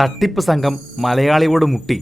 തട്ടിപ്പ് സംഘം മലയാളിയോട് മുട്ടി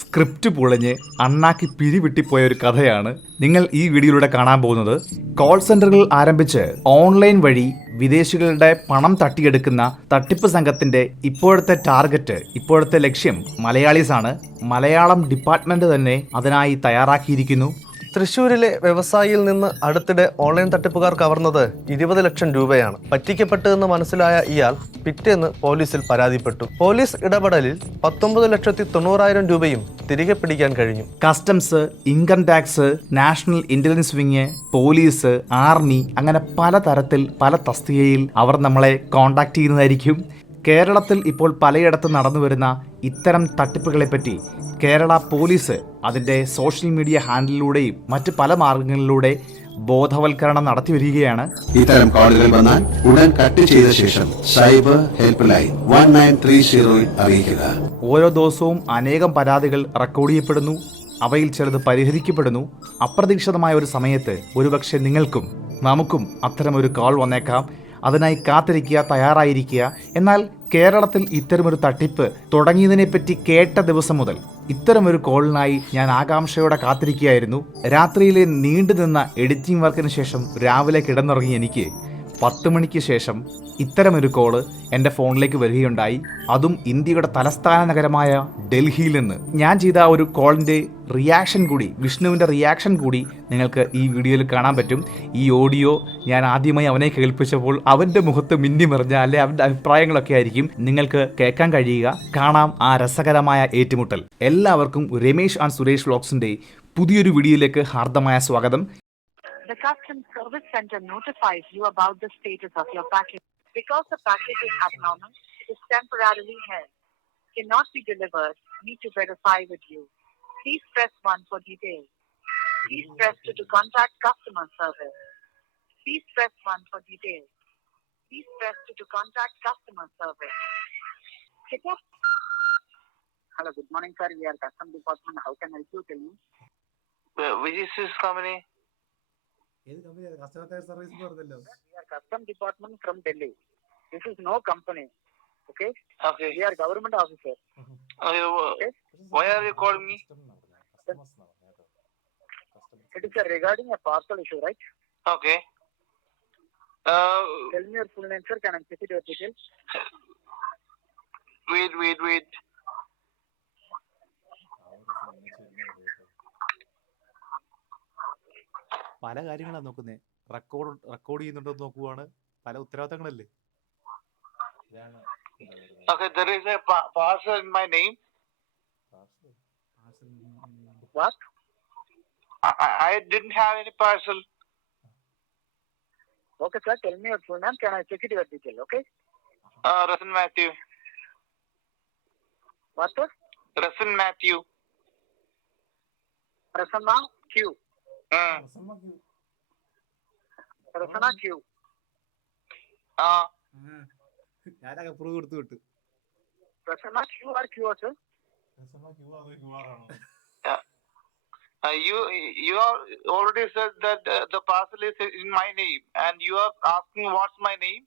സ്ക്രിപ്റ്റ് പൊളിഞ്ഞ് അണ്ണാക്കി പിരിവിട്ടിപ്പോയ ഒരു കഥയാണ് നിങ്ങൾ ഈ വീഡിയോയിലൂടെ കാണാൻ പോകുന്നത്. കോൾ സെന്ററുകൾ ആരംഭിച്ച് ഓൺലൈൻ വഴി വിദേശികളുടെ പണം തട്ടിയെടുക്കുന്ന തട്ടിപ്പ് സംഘത്തിന്റെ ഇപ്പോഴത്തെ ടാർഗറ്റ്, ഇപ്പോഴത്തെ ലക്ഷ്യം മലയാളീസാണ്. മലയാളം ഡിപ്പാർട്ട്മെന്റ് തന്നെ അതിനായി തയ്യാറാക്കിയിരിക്കുന്നു. തൃശ്ശൂരിലെ വ്യവസായിയിൽ നിന്ന് അടുത്തിടെ ഓൺലൈൻ തട്ടിപ്പുകാർ കവർന്നത് 20 ലക്ഷം രൂപയാണ്. പറ്റിക്കപ്പെട്ടതെന്ന് മനസ്സിലായ ഇയാൾ പിറ്റേന്ന് പോലീസിൽ പരാതിപ്പെട്ടു. പോലീസ് ഇടപെടലിൽ 19,90,000 രൂപയും തിരികെ പിടിക്കാൻ കഴിഞ്ഞു. Customs, income tax, national intelligence wing, police, army, അങ്ങനെ പലതരത്തിൽ പല തസ്തികയിൽ അവർ നമ്മളെ കോണ്ടാക്ട് ചെയ്യുന്നതായിരിക്കും. കേരളത്തിൽ ഇപ്പോൾ പലയിടത്തും നടന്നു വരുന്ന ഇത്തരം തട്ടിപ്പുകളെപ്പറ്റി കേരള പോലീസ് അതിൻ്റെ സോഷ്യൽ മീഡിയ ഹാൻഡിലൂടെയും മറ്റ് പല മാർഗങ്ങളിലൂടെ ബോധവൽക്കരണം നടത്തി വരികയാണ്. ഇത്തരം കോളുകൾ വന്നാൽ ഉടൻ കട്ട് ചെയ്ത ശേഷം സൈബർ ഹെൽപ്പ് ലൈൻ 1930 അറിയിക്കുക. ഓരോ ദിവസവും അനേകം പരാതികൾ റെക്കോർഡ് ചെയ്യപ്പെടുന്നു. അവയിൽ ചിലത് പരിഹരിക്കപ്പെടുന്നു. അപ്രതീക്ഷിതമായ ഒരു സമയത്ത് ഒരുപക്ഷെ നിങ്ങൾക്കും നമുക്കും അത്തരമൊരു കോൾ വന്നേക്കാം. അതിനായി കാത്തിരിക്കുക, തയ്യാറായിരിക്കുക. എന്നാൽ കേരളത്തിൽ ഇത്തരമൊരു തട്ടിപ്പ് തുടങ്ങിയതിനെപ്പറ്റി കേട്ട ദിവസം മുതൽ ഇത്തരമൊരു കോളിനായി ഞാൻ ആകാംക്ഷയോടെ കാത്തിരിക്കുകയായിരുന്നു. രാത്രിയിലെ നീണ്ടുനിന്ന എഡിറ്റിംഗ് വർക്കിന് ശേഷം രാവിലെ കിടന്നുറങ്ങി എനിക്ക് 10 മണിക്ക് ശേഷം ഇത്തരമൊരു കോള് എൻ്റെ ഫോണിലേക്ക് വരികയുണ്ടായി. അതും ഇന്ത്യയുടെ തലസ്ഥാന നഗരമായ ഡൽഹിയിൽ നിന്ന്. ഞാൻ ചെയ്ത ആ ഒരു കോളിൻ്റെ റിയാക്ഷൻ കൂടി, വിഷ്ണുവിൻ്റെ റിയാക്ഷൻ കൂടി നിങ്ങൾക്ക് ഈ വീഡിയോയിൽ കാണാൻ പറ്റും. ഈ ഓഡിയോ ഞാൻ ആദ്യമായി അവനെ കേൾപ്പിച്ചപ്പോൾ അവൻ്റെ മുഖത്ത് മിന്നി മറിഞ്ഞ അല്ലെ അവൻ്റെ അഭിപ്രായങ്ങളൊക്കെ ആയിരിക്കും നിങ്ങൾക്ക് കേൾക്കാൻ കഴിയുക. കാണാം ആ രസകരമായ ഏറ്റുമുട്ടൽ. എല്ലാവർക്കും രമേശ് ആൻഡ് സുരേഷ് വ്ലോഗ്സിൻ്റെ പുതിയൊരു വീഡിയോയിലേക്ക് ഹാർദമായ സ്വാഗതം. The Customs Service Center notifies you about the status of your package. Because the package is abnormal, it is temporarily held, cannot be delivered, need to verify with you. Please press 1 for details. Please press 2 to contact customer service. Please press 1 for details. Please press 2 to contact customer service. Hello, good morning sir. We are Customs Department. How can I help you? Tell me. Which is this company? We are Customs Department from Delhi. This is no company. Okay? Okay. We are government officer. Okay. Why are you calling me? It is regarding a parcel issue, right? Okay. Tell me your full name, sir. Can I check it your details? Wait. പല കാര്യങ്ങളാണ് നോക്കുന്നത്. Record ചെയ്യുന്നുണ്ടോ നോക്കുവാണ്. പല ഉത്തരവാദിത്തങ്ങളല്ലേ. Okay, there is a parcel in my name. What? I didn't have any parcel. Okay, sir. Tell me your full name. Can I check it your detail? Okay? Rasan Matthew. What, sir? Rasan Matthew. Prasanna Q. Prasanna Q. ഞാനൊക്കെ prove കൊടുത്തു വിട്ടു. Prasanna Q or Q, sir? You already said that the parcel is in my name, and you are asking what's my name?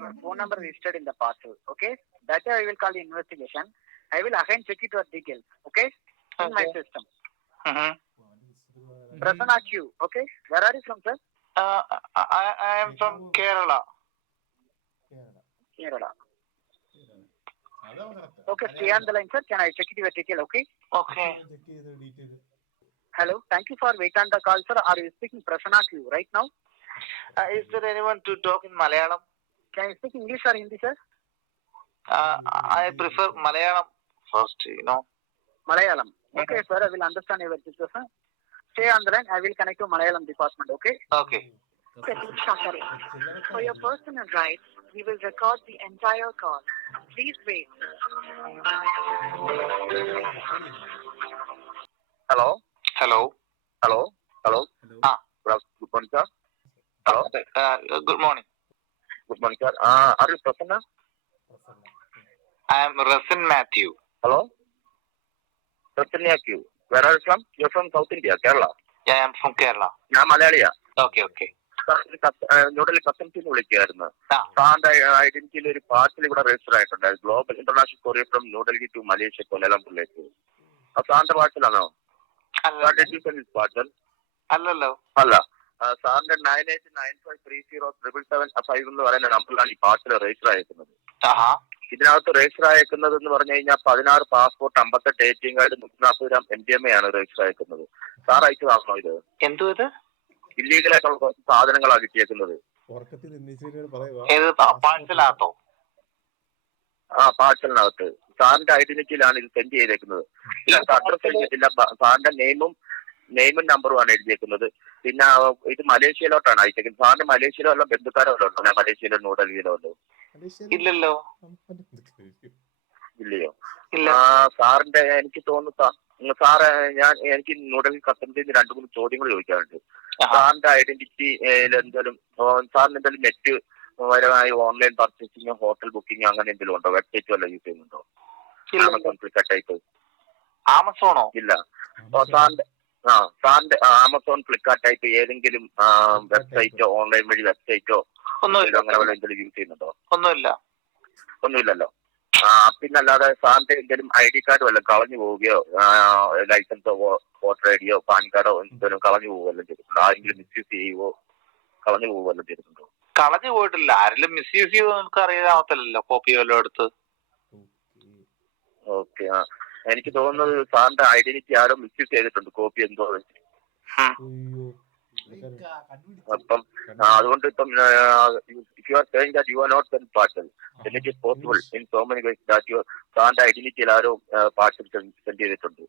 Your phone number registered in the parcel. Okay? That I will call the investigation. I will again check it your details. Okay? In my system. Prasanna Q. Okay? Where are you from, sir? I am from Kerala. Kerala. Okay, stay on the line, sir. Can I check it your detail? Okay? Okay. Hello. Thank you for waiting on the call, sir. Are you speaking Prasanna Q right now? Is there anyone to talk in Malayalam? Can you speak English or Hindi, sir? I prefer Malayalam first, Malayalam. Okay, sir. I will understand your situation. Stay on the line. I will connect to Malayalam department. Okay? Okay. Sorry. For your personal rights, we will record the entire call. Please wait. Hello. Hello. Hello. Hello. Good morning, sir. Hello. Good morning. Good morning, sir. Are you Prasanna? I am Rasan Matthew. Hello. Prasanna Q. Where are you from? You're from South India, Kerala. Yeah, I am from Kerala. I'm Malayali. Okay. New Delhi കസ്റ്റംസിന്ന് വിളിക്കുകയായിരുന്നു. സാറിന്റെ ഐഡന്റിറ്റിയിൽ ഒരു parcel ഇവിടെ register ആയിട്ടുണ്ട്. Global international courier from New Delhi to Malaysia കൊല്ലംപുരയിലേക്ക്. അത് സാറിന്റെ പാർസലാണോ? Parcel അല്ലല്ലോ. അല്ല, സാറിന്റെ 9895307775 എന്ന് പറയുന്ന നമ്പറിലാണ് ഈ പാർസൽ രജിസ്റ്റർ ആയിരിക്കുന്നത്. ഇതിനകത്ത് രജിസ്റ്റർ അയക്കുന്നത് എന്ന് പറഞ്ഞു കഴിഞ്ഞാൽ 16 passport, 58 ATM card, 140 gram MDMA ആണ് രജിസ്റ്റർ അയക്കുന്നത്. സാർ അയച്ചതാണോ ഇത്? എന്തോ ഇത് ഇല്ലീഗലായിട്ടുള്ള കുറച്ച് സാധനങ്ങളാണ് കിട്ടിയേക്കുന്നത്. പാഴ്സലാത്തോ? പാഴ്സലിനകത്ത് സാറിന്റെ ഐഡന്റിറ്റിയിലാണ് ഇത് സെൻഡ് ചെയ്തേക്കുന്നത്. ഇതിനകത്ത് അഡ്രസ് എഴുതിയിട്ടില്ല. സാറിന്റെ നെയിമും നമ്പറുമാണ് എഴുതിയേക്കുന്നത്. പിന്നെ ഇത് മലേഷ്യയിലോട്ടാണ് അയച്ചേക്കുന്നത്. സാറിന് മലേഷ്യയിലോ വല്ല ബന്ധുക്കാരോ വല്ലോ ഉണ്ടോ? മലേഷ്യയിലോ ന്യൂഡൽഹിയിലോ ഉണ്ടോ? ഇല്ലല്ലോ. ഇല്ലയോ? സാറിന്റെ എനിക്ക് തോന്നുന്നു സാറ് എനിക്ക് ന്യൂഡൽഹി കസ്റ്റംസിൽ നിന്ന് 2-3 ചോദ്യങ്ങൾ ചോദിക്കാറുണ്ട്. സാറിന്റെ ഐഡന്റിറ്റി എന്തെങ്കിലും സാറിന് എന്തെങ്കിലും നെറ്റ് പരമായി ഓൺലൈൻ പർച്ചേസിങ്, ഹോട്ടൽ ബുക്കിംഗ് അങ്ങനെ എന്തെങ്കിലും ഉണ്ടോ? വെബ്സൈറ്റ് വല്ല യൂസ് ചെയ്യുന്നുണ്ടോ? Amazon, Flipkart type? ആമസോണോ? ഇല്ല. സാറിന്റെ ആമസോൺ, ഫ്ലിപ്കാർട്ട് ടൈപ്പ് ഏതെങ്കിലും വെബ്സൈറ്റോ ഓൺലൈൻ വഴി വെബ്സൈറ്റോ അങ്ങനെ വല്ല എന്തെങ്കിലും യൂസ് ചെയ്യുന്നുണ്ടോ? ഒന്നുമില്ലല്ലോ. പിന്നല്ലാതെ സാറിന്റെ എന്തെങ്കിലും ID കാർഡ് വല്ലതും കളഞ്ഞു പോവുകയോ ലൈസൻസോ വോട്ടർ IDയോ പാൻ കാർഡോ എന്തെങ്കിലും കളഞ്ഞു പോവുകയല്ലോ ചെയ്തിട്ടുണ്ടോ? ആരെങ്കിലും മിസ്യൂസ് ചെയ്യുവോ കളഞ്ഞു പോവുകയല്ലോ ചെയ്തിട്ടുണ്ടോ? കളഞ്ഞു പോയിട്ടില്ല. ആരെങ്കിലും മിസ്യൂസ് ചെയ്ത് നമുക്ക് അറിയാമല്ലോ. കോപ്പി വല്ലതും എടുത്ത്. ഓക്കെ. എനിക്ക് തോന്നുന്നത് സാറിന്റെ ഐഡന്റിറ്റി ആരോ മിസ്യൂസ് ചെയ്തിട്ടുണ്ട്. കോപ്പി എന്തോ. അപ്പം അതുകൊണ്ട് ഇപ്പം if you are saying that you are not sent parcel, then it is possible in so many ways that your സാറിന്റെ ഐഡന്റിറ്റിയിൽ ആരോ പാർസൽ സെൻഡ് ചെയ്തിട്ടുണ്ട്.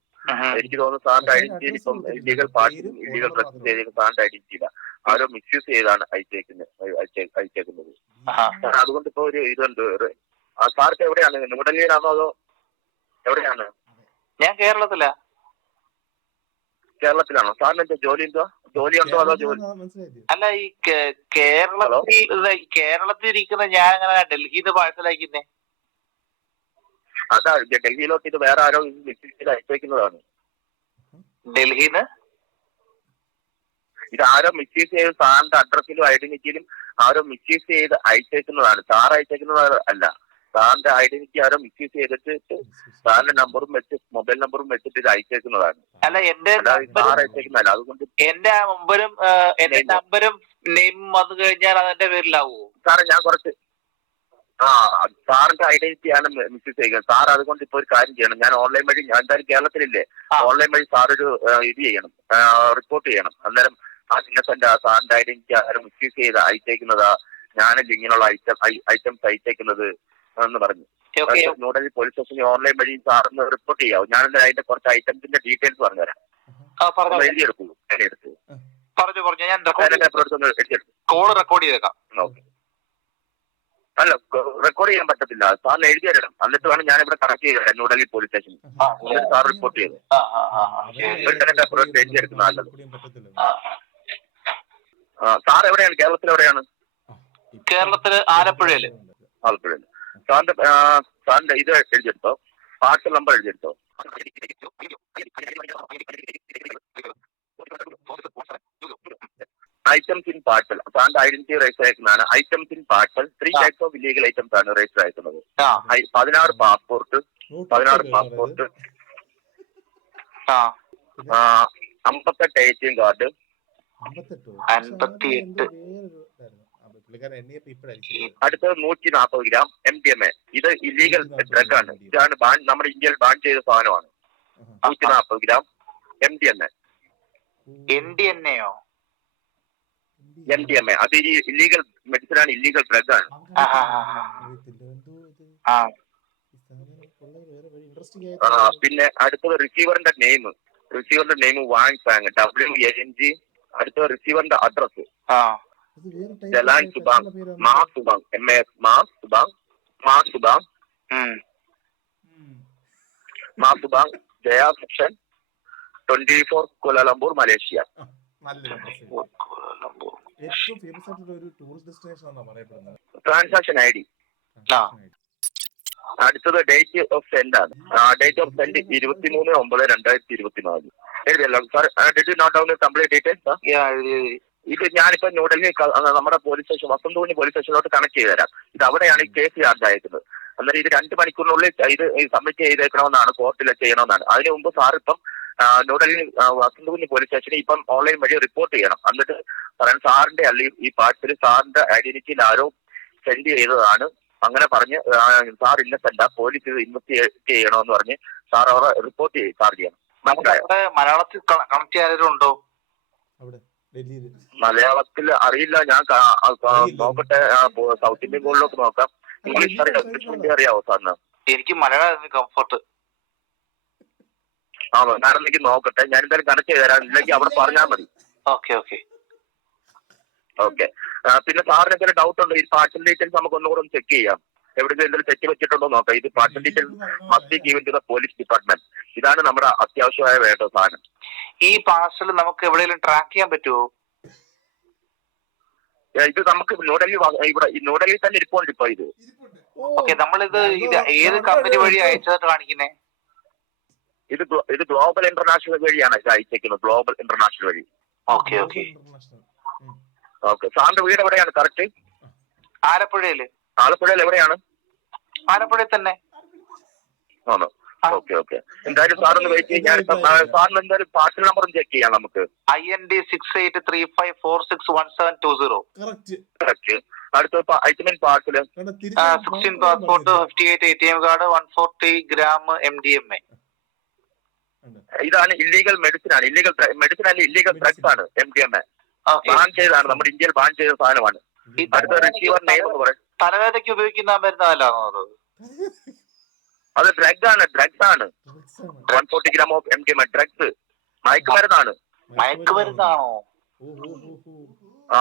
എനിക്ക് തോന്നുന്നു സാറിന്റെ ഐഡന്റിറ്റിയിൽ ഇപ്പം ഇല്ലീഗൽ പാർസൽ, ഇല്ലീഗൽ പ്രസന്റ് ചെയ്ത സാറിന്റെ ഐഡന്റിറ്റിയില്ല ആരോ മിസ്യൂസ് ചെയ്താണ് അയച്ചേക്കുന്നത്. അതുകൊണ്ട് ഇപ്പൊ ഒരു ഇതുണ്ട്. സാർക്ക് എവിടെയാണ്? ന്യൂഡൽഹിയിലാണോ അതോ എവിടെയാണ്? ഞാൻ കേരളത്തിലാ. കേരളത്തിലാണോ? സാറിന് എന്താ ജോലി ജോലിയുണ്ടോ അതോ ജോലി? അല്ല, ഈ കേരളത്തിൽ ഇരിക്കുന്ന ഞാൻ അങ്ങനെ ഡൽഹിന്ന് പാഴ്സൽ അയക്കുന്നേ. അതാ ഡൽഹിയിലോട്ട് ഇത് വേറെ ആരോ മിസ്യൂസ് അയച്ചേക്കുന്നതാണ്. ഡൽഹിന്ന് ഇത് ആരോ മിസ്യൂസ് ചെയ്ത് സാറിന്റെ അഡ്രസ്സിലും ഐഡന്റിറ്റിയിലും ആരോ മിസ്യൂസ് ചെയ്ത് അയച്ചേക്കുന്നതാണ്. സാർ അയച്ചേക്കുന്നത് അല്ല. സാറിന്റെ ഐഡന്റിറ്റി ആരോ മിസ്യൂസ് ചെയ്തിട്ട് സാറിന്റെ നമ്പറും വെച്ച് മൊബൈൽ നമ്പറും വെച്ചിട്ട് ഇത് അയച്ചേക്കുന്നതാണ്. അല്ല, എന്റെ സാർ അയച്ചേക്കുന്നതല്ല. അതുകൊണ്ട് എന്റെ നമ്പരും നെയിമും വന്നു കഴിഞ്ഞാൽ അതെന്റെ പേരിലാവോ? സാറേ ഞാൻ കുറച്ച് സാറിന്റെ ഐഡന്റിറ്റിയാണ് മിസ്യൂസ് ചെയ്യുന്നത്. സാർ അതുകൊണ്ട് ഇപ്പൊ ഒരു കാര്യം ചെയ്യണം. ഞാൻ ഓൺലൈൻ വഴി, ഞാൻ എന്തായാലും കേരളത്തിലില്ലേ, ഓൺലൈൻ വഴി സാറൊരു ഇത് ചെയ്യണം, റിപ്പോർട്ട് ചെയ്യണം. അന്നേരം ഇന്നസെന്റ് സാറിന്റെ ഐഡന്റിറ്റി ആരും മിസ്യൂസ് ചെയ്ത് അയച്ചേക്കുന്നതാ, ഞാനല്ല ഇങ്ങനെയുള്ള ഐറ്റംസ് അയച്ചേക്കുന്നത് എന്ന് പറഞ്ഞു. ന്യൂഡൽഹി പോലീസ് സ്റ്റേഷനിൽ ഓൺലൈൻ വഴി സാറിന് റിപ്പോർട്ട് ചെയ്യാവും. ഞാൻ അതിന്റെ കുറച്ച് ഐറ്റംസിന്റെ ഡീറ്റെയിൽസ് പറഞ്ഞുതരാം. എഴുതിയെടുക്കൂ. എഴുതിയെടുത്തു കോൾ റെക്കോർഡ് ചെയ്തേക്കാം. ഓക്കെ. അല്ല, റെക്കോർഡ് ചെയ്യാൻ പറ്റത്തില്ല. സാറിന് എഴുതി തരണം. എന്നിട്ട് വേണം ഞാൻ ഇവിടെ കണക്ട് ചെയ്ത് തരാം ന്യൂഡൽഹി പോലീസ് സ്റ്റേഷനിൽ. സാർ റിപ്പോർട്ട് ചെയ്തു എഴുതിയെടുക്കുന്ന നല്ലത്. സാർ എവിടെയാണ്? കേരളത്തിൽ എവിടെയാണ്? കേരളത്തില് ആലപ്പുഴയില്. സാറിന്റെ ഇത് എഴുതിയെടുത്തോ? പാർസൽ നമ്പർ എഴുതിയെടുത്തോ? Items in parcel. സാറിന്റെ ഐഡന്റിറ്റി രജിസ്റ്റർ അയക്കുന്നതാണ്. Items in parcel 3 types of illegal items ആണ് രജിസ്റ്റർ അയക്കുന്നത്. 16 പാസ്പോർട്ട്, 58 ATM കാർഡ്, 58. അടുത്തത് 140 gram MDMA. ഇത് ഇല്ലീഗൽ ഡ്രഗ് ആണ്. ഇതാണ് നമ്മുടെ ഇന്ത്യയിൽ ബാൻ ചെയ്ത സാധനമാണ്. 140 gram MDMA. MDMA അത് ഇല്ലീഗൽ മെഡിസിൻ ആണ്, ഇല്ലീഗൽ ഡ്രഗ് ആണ്. പിന്നെ അടുത്തത് റിസീവറിന്റെ നെയിം വാങ് സാങ്, WANG. അടുത്തത് റിസീവറിന്റെ address Jalan Subang, Mas Subang, Jaya section 24 Kuala Lumpur, Malaysia. Transaction ID. അടുത്തത് ഡേറ്റ് ഓഫ് സെൻഡ് ആണ്. Date of send 23/9/2024. എഴുതിയല്ലോ സാർ? Did you note down complete details? ഇത് ഞാനിപ്പോ ന്യൂഡൽഹി നമ്മുടെ പോലീസ് സ്റ്റേഷൻ വസന്തകുഞ്ഞി പോലീസ് സ്റ്റേഷനിലോട്ട് കണക്ട് ചെയ്ത് തരാം. ഇത് അവിടെയാണ് ഈ കേസ് ചാർജ് അയക്കുന്നത്. അന്നേരം ഇത് 2 മണിക്കൂറിനുള്ളിൽ ഇത് സബ്മിറ്റ് ചെയ്തേക്കണമെന്നാണ്, കോർട്ടിൽ ചെയ്യണമെന്നാണ്. അതിന് മുമ്പ് സാർ ഇപ്പം ന്യൂഡൽഹി വസന്തകുഞ്ഞി പോലീസ് സ്റ്റേഷനിൽ ഇപ്പം ഓൺലൈൻ വഴി റിപ്പോർട്ട് ചെയ്യണം. എന്നിട്ട് പറയാൻ സാറിന്റെ അല്ലെങ്കിൽ ഈ പാർട്ടിൽ സാറിന്റെ ഐഡന്റിറ്റിയിൽ ആരോ സെൻഡ് ചെയ്തതാണ്, അങ്ങനെ പറഞ്ഞ് സാർ ഇന്നസെന്റാ, പോലീസ് ഇത് ഇൻവെസ്റ്റിഗേറ്റ് ചെയ്യണമെന്ന് പറഞ്ഞ് സാർ അവിടെ റിപ്പോർട്ട് ചെയ്യണം. മനസ്സിലായോ? മലയാളത്തിൽ കണക്ട് ചെയ്യാനുണ്ടോ? മലയാളത്തിൽ അറിയില്ല, ഞാൻ നോക്കട്ടെ. സൗത്ത് ഇന്ത്യൻ ബോർഡിലൊക്കെ നോക്കാം. ഇംഗ്ലീഷ് അറിയാം, ഇംഗ്ലീഷ് ഹിന്ദി അറിയാവോ സാറിന്? എനിക്ക് മലയാളം കംഫർട്ട്. ഞാനെന്തെങ്കിലും നോക്കട്ടെ, ഞാൻ എന്തായാലും കണക്ട് ചെയ്ത് തരാം. ഇല്ലെങ്കിൽ അവിടെ പറഞ്ഞാൽ മതി. Okay okay okay. പിന്നെ സാറിന് എന്തെങ്കിലും ഡൗട്ട് ഉണ്ടോ? ഈ പാർസൽ ഡീറ്റെയിൽസ് നമുക്ക് ഒന്നുകൂടെ ഒന്ന് ചെക്ക് ചെയ്യാം. എവിടെയെങ്കിലും എന്തെങ്കിലും തെറ്റ് വെച്ചിട്ടുണ്ടോ നോക്കാം. ഇത് parcel details must be given to the police department. ഇതാണ് നമ്മുടെ അത്യാവശ്യമായ വേണ്ട സാധനം. ഈ പാർസൽ നമുക്ക് എവിടെയെങ്കിലും ട്രാക്ക് ചെയ്യാൻ പറ്റുമോ? ഇത് നമുക്ക് ന്യൂഡൽഹി തന്നെ ഇരിപ്പുണ്ട് ഇപ്പൊ ഇത്. ഓക്കെ, നമ്മളിത് ഏത് കമ്പനി വഴി അയച്ചതായിട്ട് കാണിക്കുന്നേ? ഇത് ഗ്ലോബൽ ഇന്റർനാഷണൽ വഴിയാണ് ഇത് അയച്ചേക്കുന്നത്. ഗ്ലോബൽ ഇന്റർനാഷണൽ വഴി. Okay okay okay. സാറിന്റെ വീട് എവിടെയാണ് കറക്റ്റ്? ആലപ്പുഴയില്. ആലപ്പുഴയിൽ എവിടെയാണ്? ആലപ്പുഴയിൽ തന്നെ ആണോ? Okay okay. എന്തായാലും സാറൊന്ന് വെയിറ്റ് ചെയ്യാൻ. സാറിന് എന്തായാലും പാർസൽ നമ്പർ ഒന്ന് ചെക്ക് ചെയ്യാം നമുക്ക്. IND 6835461720. കറക്റ്റ്. അടുത്ത ഐറ്റമിൻ പാർസല് 16 passport, 58 ATM card, 140 gram MDMA. ഇതാണ് ഇല്ലീഗൽ മെഡിസിൻ ആണ്. ഇല്ലീഗൽ മെഡിസിൻ അല്ല, ഇല്ലീഗൽ ഡ്രഗ്സ് ആണ് MDMA. ബാൻ ചെയ്താണ്, നമ്മുടെ ഇന്ത്യയിൽ ബാൻ ചെയ്ത സാധനമാണ്. അടുത്ത റിസീവർ നെയിം എന്ന് പറയും. തലവേദനയ്ക്ക് ഉപയോഗിക്കുന്ന മരുന്നല്ലാണോ അത്? അത് ഡ്രഗ്സ് ആണ്. 140 gram ഓഫ് MDMA ഡ്രഗ്സ്, മയക്കുമരുന്നാണ്. മയക്കുമരുന്നാണോ? ആ,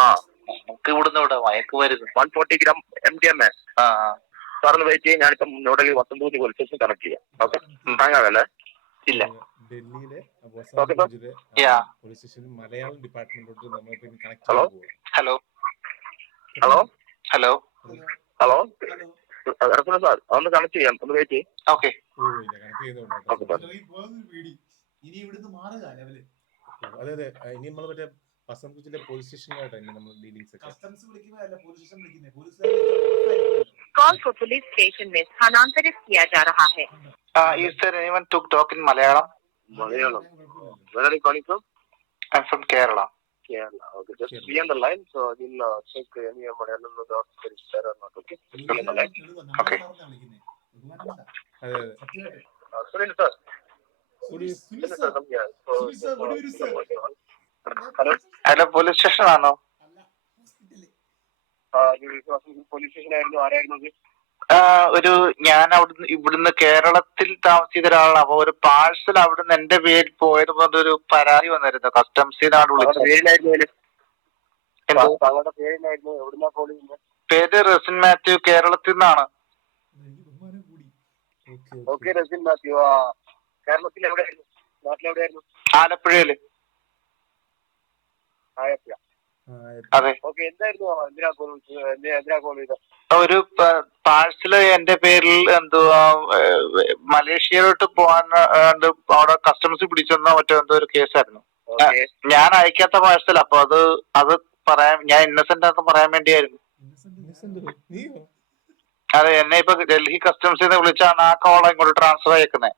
നമുക്ക് ഇവിടുന്ന് ഇവിടെ മയക്കുമരുന്ന് 140 gram MDMA. സാറിന് വെയിറ്റ് ചെയ്യും. ഞാനിപ്പം ന്യൂഡൽഹി വസന്തകുഞ്ഞി പോലീസ് സ്റ്റേഷൻ കണക്ട് ചെയ്യാം. ഓക്കെ, താങ്കാകല്ലേ? ഇല്ല. ഡൽഹിയിലെ പോലീസ് സ്റ്റേഷനിൽ മലയാളം ഡിപ്പാർട്ട്മെന്റിലോട്ട് നമ്മൾ connect hello hello hello hello hello sir, ഒന്ന് കണക്ട് ചെയ്യാം. ഒന്ന് വെയിറ്റ് ചെയ്യും. Okay okay sir. അതെ അതെ. ഇനി നമ്മൾ മറ്റേ വസന്തകുച്ചിലെ പോലീസ് സ്റ്റേഷനിലായിട്ടാണ് ഇനി നമ്മൾ ഡീലിംഗ്സ് ഒക്കെ. कॉल को पुलिस स्टेशन में स्थानांतरित किया जा रहा है. Is there anyone to talk in Malayalam? Malayalam. Where are you calling from? I'm from Kerala. Kerala. Okay, just be on the line. So we'll check any Malayalam doctor is there or not. Okay. Be on the line. Okay. അതെ Sunil sir. Sunil sir, come here. Hello. Hello, police station ആണോ? Police station ആയിരുന്നു. ആരായിരുന്നു? ഒരു ഞാൻ ഇവിടുന്ന് കേരളത്തിൽ താമസിക്കുന്ന ഒരാളാണ്. അപ്പൊ ഒരു പാഴ്സൽ അവിടുന്ന് എന്റെ പേരിൽ പോയത് ഒരു പരാതി വന്നിരുന്നു. കസ്റ്റംസിനാണ് വിളിച്ചത്. പേര് റസിൻ മാത്യു, കേരളത്തിൽ നിന്നാണ്. റസിൻ മാത്യു. കേരളത്തിൽ എവിടെയായിരുന്നു? നാട്ടിലെവിടെയായിരുന്നു? ആലപ്പുഴയില്. ആലപ്പുഴ. അതെ. ഒരു പാഴ്സല് എന്റെ പേരിൽ എന്തുവാ മലേഷ്യയിലോട്ട് പോകാൻ അവിടെ കസ്റ്റംസ് പിടിച്ചെന്നോ മറ്റോ എന്തോ ഒരു കേസായിരുന്നു. ഞാൻ അയക്കാത്ത പാഴ്സൽ. അപ്പൊ അത് പറയാൻ, ഞാൻ ഇന്നസെന്റ് ആണെന്ന് പറയാൻ വേണ്ടിയായിരുന്നു. അതെ, എന്നെ ഇപ്പൊ ഡൽഹി കസ്റ്റംസിൽ നിന്ന് വിളിച്ചാണ് ആ കോള ഇങ്ങോട്ട് ട്രാൻസ്ഫർ അയക്കുന്നത്.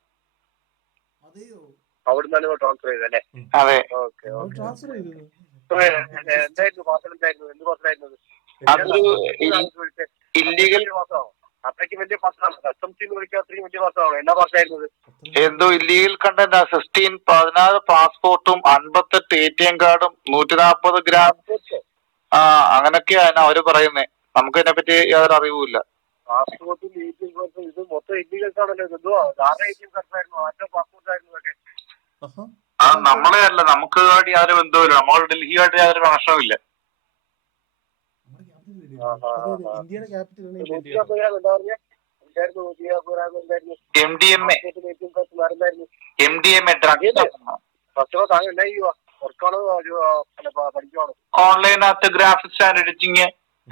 അതെ. അതൊരു ഇല്ലീഗൽ എന്തോ ഇല്ലീഗൽ കണ്ടന്റ്. 16 പാസ്പോർട്ടും 58 ATM കാർഡും 140 gram അങ്ങനൊക്കെയാണ് അവര് പറയുന്നേ. നമുക്ക് ഇതിനെ പറ്റി യാതൊരു അറിവുമില്ല. നമ്മളെ അല്ല, നമുക്ക് യാതൊരു ബന്ധവുമില്ല. നമ്മൾ ഡൽഹിയായിട്ട് യാതൊരു കണക്ഷനും ഇല്ല. ഇന്ത്യയുടെ ക്യാപിറ്റൽ MDMA ഡ്രഗ്സ്. ഓൺലൈനകത്ത് ഗ്രാഫിക്സ് ആൻഡ് എഡിറ്റിംഗ്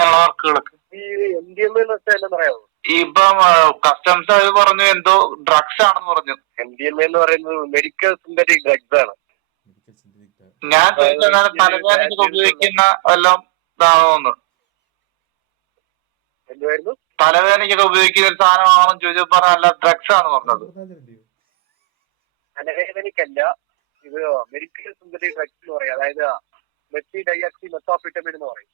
ഉള്ള വർക്കുകളൊക്കെ. ഇപ്പം കസ്റ്റംസ് അത് പറഞ്ഞു എന്തോ ഡ്രഗ്സ് ആണെന്ന് പറഞ്ഞു. MDMA എന്ന് പറയുന്നത് മെഡിക്കൽ സിന്തറ്റിക് ഡ്രഗ്സ് ആണ്. ഞാൻ തലവേദനയ്ക്ക് ഉപയോഗിക്കുന്ന വല്ലതും ഇതാണോന്ന്, എന്തുവായിരുന്നു? തലവേദനയ്ക്കൊക്കെ ഉപയോഗിക്കുന്ന ഒരു സാധനമാണെന്ന് ചോദിച്ചപ്പോ അല്ല ഡ്രഗ്സ് ആണ് പറഞ്ഞത്. തലവേദനയ്ക്കല്ല, ഇത് മെഡിക്കൽ സിന്തറ്റിക് ഡ്രഗ്സ് എന്ന് പറയും. അതായത് മെത്തി ഡൈആക്സി മെത്തോഫിറ്റമിൻ എന്ന് പറയും.